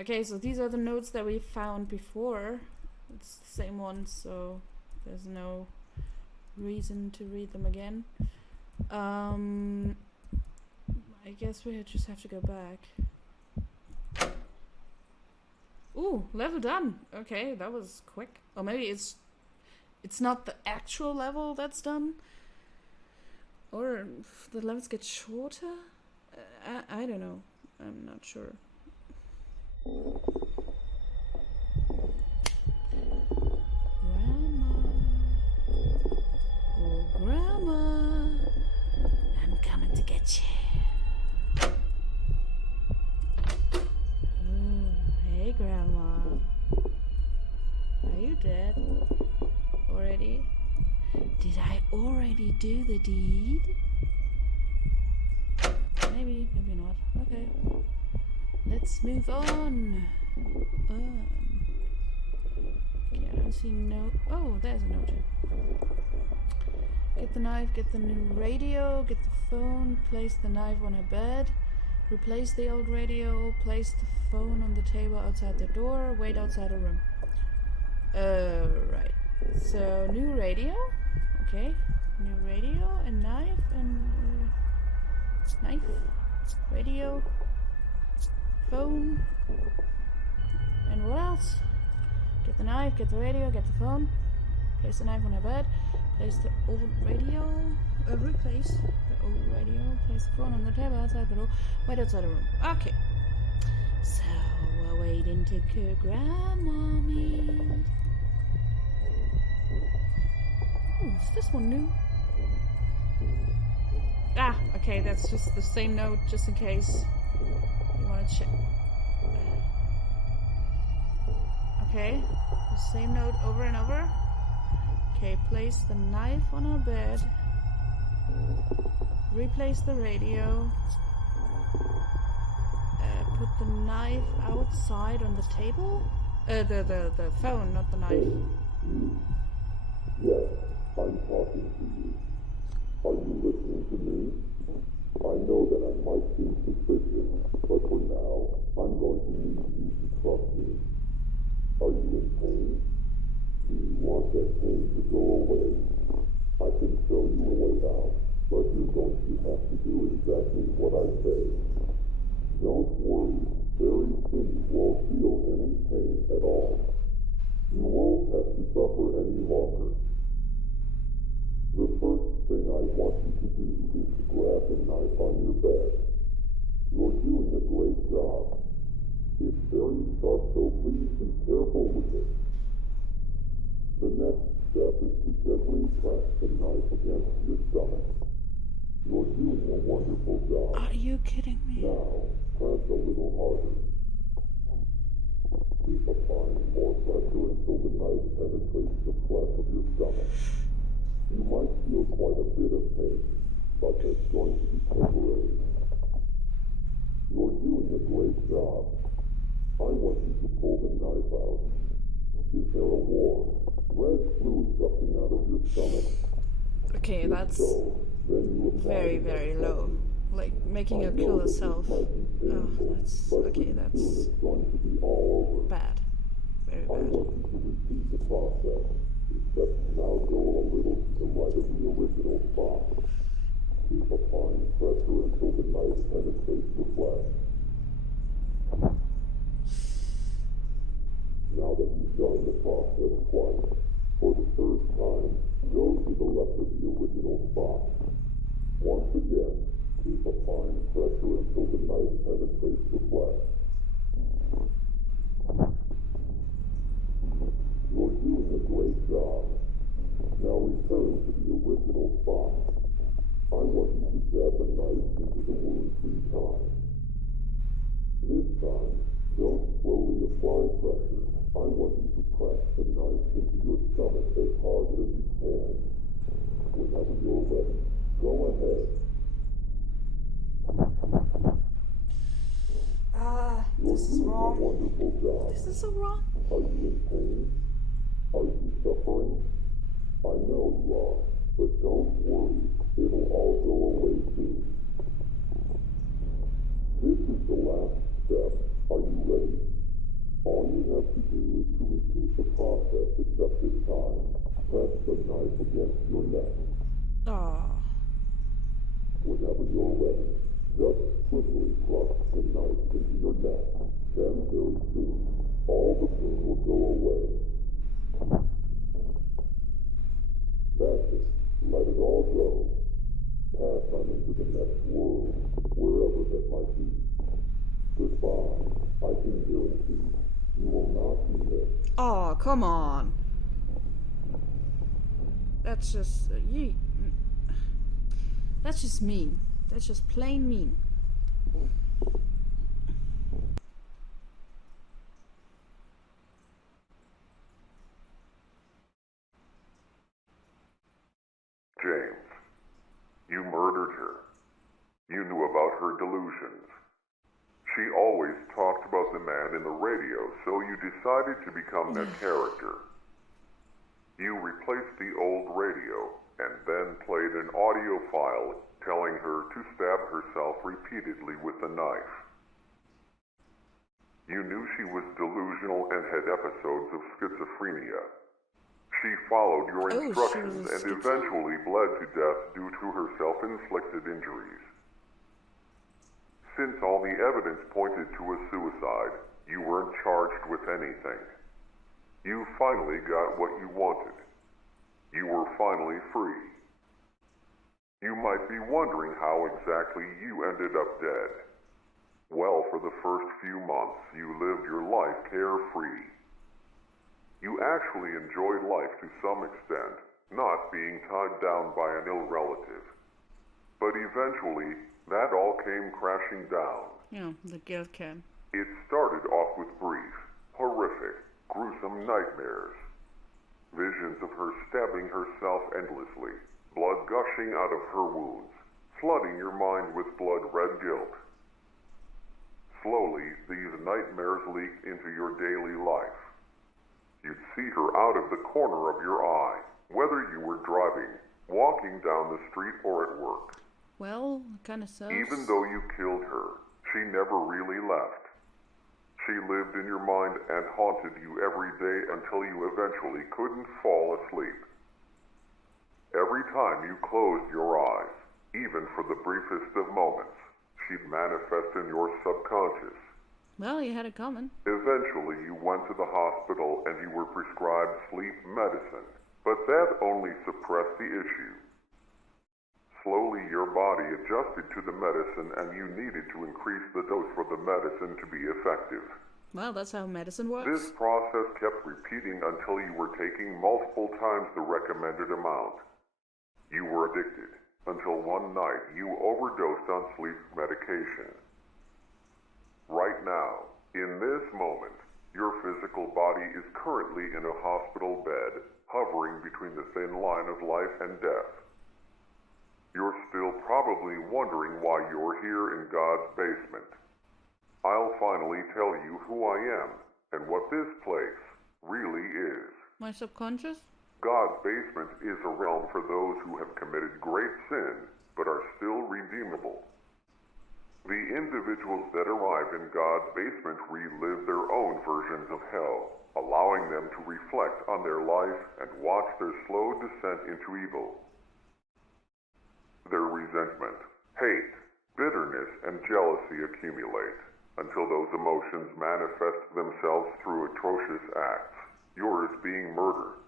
Okay, so these are the notes that we found before. It's the same ones, so there's no reason to read them again. I guess we just have to go back. Ooh, level done. Okay, that was quick. Or maybe it's not the actual level that's done. Or the levels get shorter. I don't know. I'm not sure. Grandma. Oh, Grandma. I'm coming to get you. Oh, hey, Grandma. Are you dead? Already? Did I already do the deed? Maybe, maybe not. Okay. Let's move on. Okay, I don't see no. Oh, there's a note. Get the knife, get the new radio, get the phone, place the knife on her bed, replace the old radio, place the phone on the table outside the door, wait outside the room. Right. So, new radio. Okay. New radio and knife and knife, radio, phone, and what else? Get the knife, get the radio, get the phone, place the knife on her bed, place the old radio, replace the old radio, place the phone on the table outside the door, wait outside the room. Okay. So, we're waiting to call Grandmommy. Oh, is this one new? Ah, okay, that's just the same note, just in case you want to check. Okay, the same note over and over. Okay, place the knife on her bed. Replace the radio. Put the knife outside on the table. The phone, not the knife. Yes, I'm talking to you. Are you listening to me? I know that I might seem suspicious, but for now, I'm going to need you to trust me. Are you in pain? Do you want that pain to go away? I can show you a way out, but you're going to have to do exactly what I say. Don't worry, very soon you won't feel any pain at all. You won't have to suffer any longer. The first thing I want you to do is to grab the knife on your bed. You're doing a great job. It's very sharp, so please be careful with it. The next step is to gently press the knife against your stomach. You're doing a wonderful job. Are you kidding me? Now, press a little harder. Keep applying more pressure until the knife penetrates the flesh of your stomach. You might feel quite a bit of pain, but it's going to be temporary. You're doing a great job. I want you to pull the knife out. Is there a warm, red fluid gushing out of your stomach? Okay, that's So, then you apply very, very low. Like making her kill herself. Oh, that's okay. That's it's going to be all over. bad. Very I bad. want you to repeat the process, except now go a little to the right of the original spot. Keep applying pressure until the knife penetrates the flesh. Now that you've done the process twice, for the third time, go to the left of the original spot. Once again, keep applying pressure until the knife penetrates the flesh. You're doing a great job. Now return to the original spot. I want you to jab the knife into the wound 3 times. This time, don't slowly apply pressure. I want you to press the knife into your stomach as hard as you can. Whenever you're ready, go ahead. This is wrong. Wonderful job. This is so wrong. Are you in pain? Are you suffering? I know you are, but don't worry. It'll all go away soon. This is the last step. Are you ready? except this time, press the knife against your neck. Oh. Whenever you're ready, just quickly thrust the knife into your neck. Then very soon, all the pain will go away. That's it. Let it all go. Pass on into the next world, wherever that might be. Goodbye. I can guarantee you will not be missed. Oh, come on. That's just that's just mean. That's just plain mean. James, you murdered her. You knew about her delusions. She always talked about the man in the radio, so you decided to become that character. You replaced the old radio and then played an audio file telling her to stab herself repeatedly with a knife. You knew she was delusional and had episodes of schizophrenia. She followed your instructions and eventually bled to death due to her self-inflicted injuries. Since all the evidence pointed to a suicide, you weren't charged with anything. You finally got what you wanted. You were finally free. You might be wondering how exactly you ended up dead. Well, for the first few months, you lived your life carefree. You actually enjoyed life to some extent, not being tied down by an ill relative. But eventually, that all came crashing down. Yeah, the guilt came. It started off with brief, horrific, gruesome nightmares. Visions of her stabbing herself endlessly, blood gushing out of her wounds, flooding your mind with blood-red guilt. Slowly, these nightmares leaked into your daily life. You'd see her out of the corner of your eye, whether you were driving, walking down the street, or at work. Well, kind of sucks. Even though you killed her, she never really left. She lived in your mind and haunted you every day until you eventually couldn't fall asleep. Every time you closed your eyes, even for the briefest of moments, she'd manifest in your subconscious. Well, you had it coming. Eventually, you went to the hospital and you were prescribed sleep medicine, but that only suppressed the issue. Slowly, your body adjusted to the medicine and you needed to increase the dose for the medicine to be effective. Well, that's how medicine works. This process kept repeating until you were taking multiple times the recommended amount. You were addicted until one night you overdosed on sleep medication. Right now, in this moment, your physical body is currently in a hospital bed, hovering between the thin line of life and death. You're still probably wondering why you're here in God's basement. I'll finally tell you who I am and what this place really is. My subconscious? God's basement is a realm for those who have committed great sin but are still redeemable. The individuals that arrive in God's basement relive their own versions of hell, allowing them to reflect on their life and watch their slow descent into evil. Their resentment, hate, bitterness, and jealousy accumulate until those emotions manifest themselves through atrocious acts, yours being murder.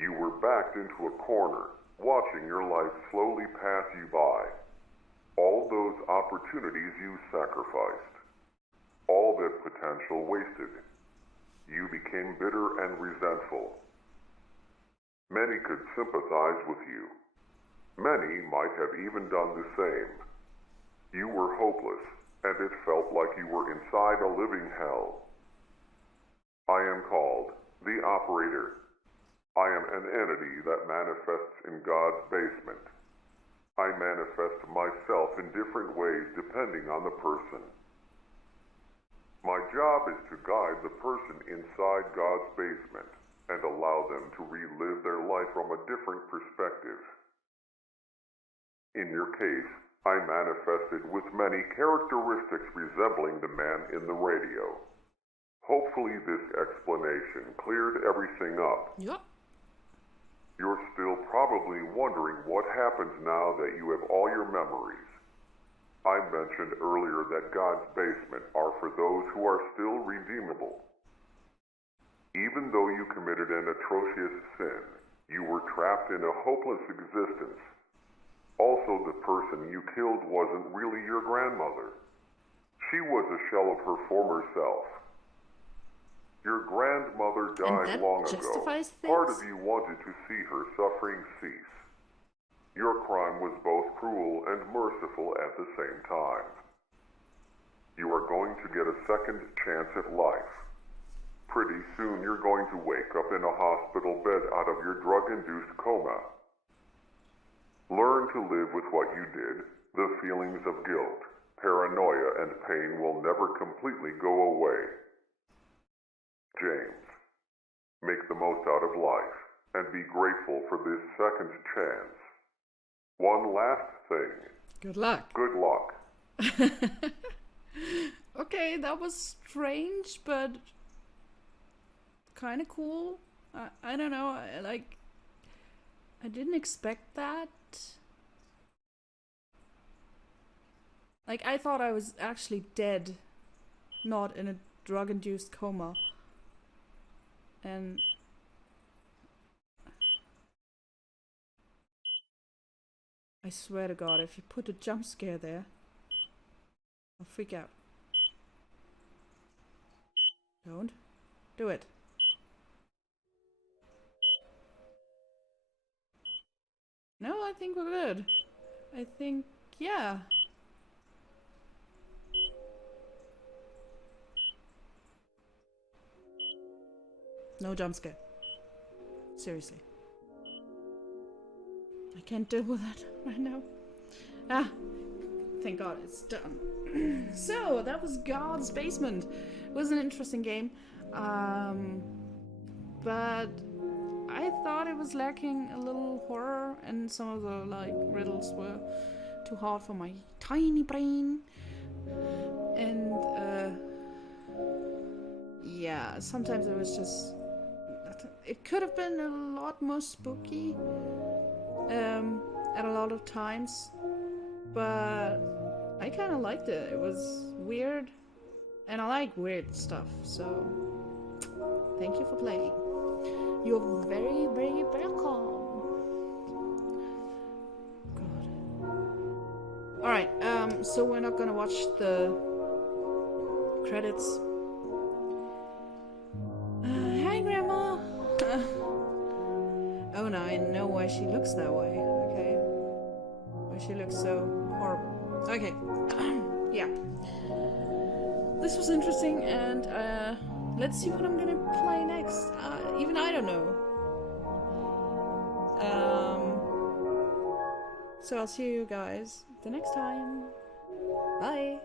You were backed into a corner, watching your life slowly pass you by. All those opportunities you sacrificed. All that potential wasted. You became bitter and resentful. Many could sympathize with you. Many might have even done the same. You were hopeless, and it felt like you were inside a living hell. I am called the Operator. I am an entity that manifests in God's basement. I manifest myself in different ways depending on the person. My job is to guide the person inside God's basement and allow them to relive their life from a different perspective. In your case, I manifested with many characteristics resembling the man in the radio. Hopefully this explanation cleared everything up. Yeah. You're still probably wondering what happens now that you have all your memories. I mentioned earlier that God's basement are for those who are still redeemable. Even though you committed an atrocious sin, you were trapped in a hopeless existence. Also, the person you killed wasn't really your grandmother. She was a shell of her former self. Your grandmother died long ago. Part of you wanted to see her suffering cease. Your crime was both cruel and merciful at the same time. You are going to get a second chance at life. Pretty soon you're going to wake up in a hospital bed out of your drug-induced coma. Learn to live with what you did. The feelings of guilt, paranoia, and pain will never completely go away. James, make the most out of life and be grateful for this second chance. One last thing. Good luck. Good luck. Okay, that was strange, but kind of cool. I don't know. I didn't expect that. Like, I thought I was actually dead, not in a drug-induced coma. And I swear to God, if you put a jump scare there, I'll freak out. Don't do it. No, I think we're good. I think, yeah. No jump scare. Seriously. I can't deal with that right now. Ah, thank God it's done. So, that was God's Basement. It was an interesting game. But I thought it was lacking a little horror, and some of the riddles were too hard for my tiny brain. And yeah, sometimes it was just, it could have been a lot more spooky at a lot of times, but I kind of liked it. It was weird, and I like weird stuff, so thank you for playing. You're very, very welcome. God. Alright, so we're not gonna watch the credits. Hi, Grandma! Oh no, I know why she looks that way, okay? Why she looks so horrible. Okay, yeah. This was interesting, and let's see what I'm gonna play next. Even I don't know. So I'll see you guys the next time. Bye!